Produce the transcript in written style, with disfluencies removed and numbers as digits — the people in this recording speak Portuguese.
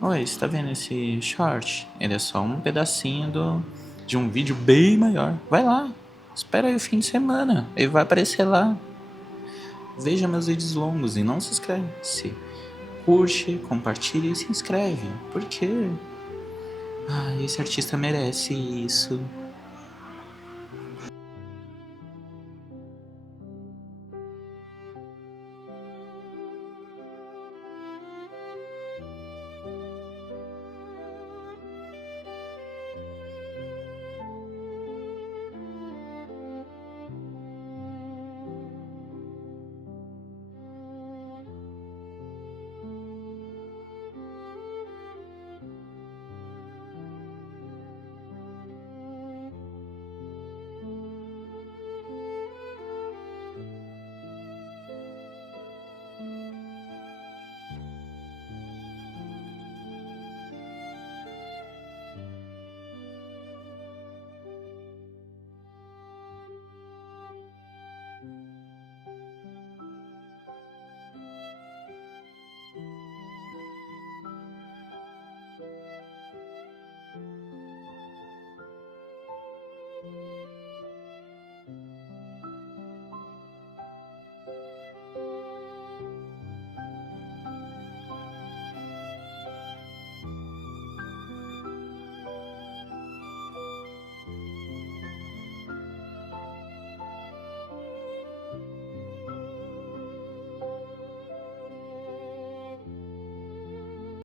Oi, você tá vendo esse short? Ele é só um pedacinho de um vídeo bem maior. Vai lá, espera aí o fim de semana, ele vai aparecer lá. Veja meus vídeos longos e não se inscreve. Se curte, compartilha e se inscreve. Por quê? Ah, esse artista merece isso.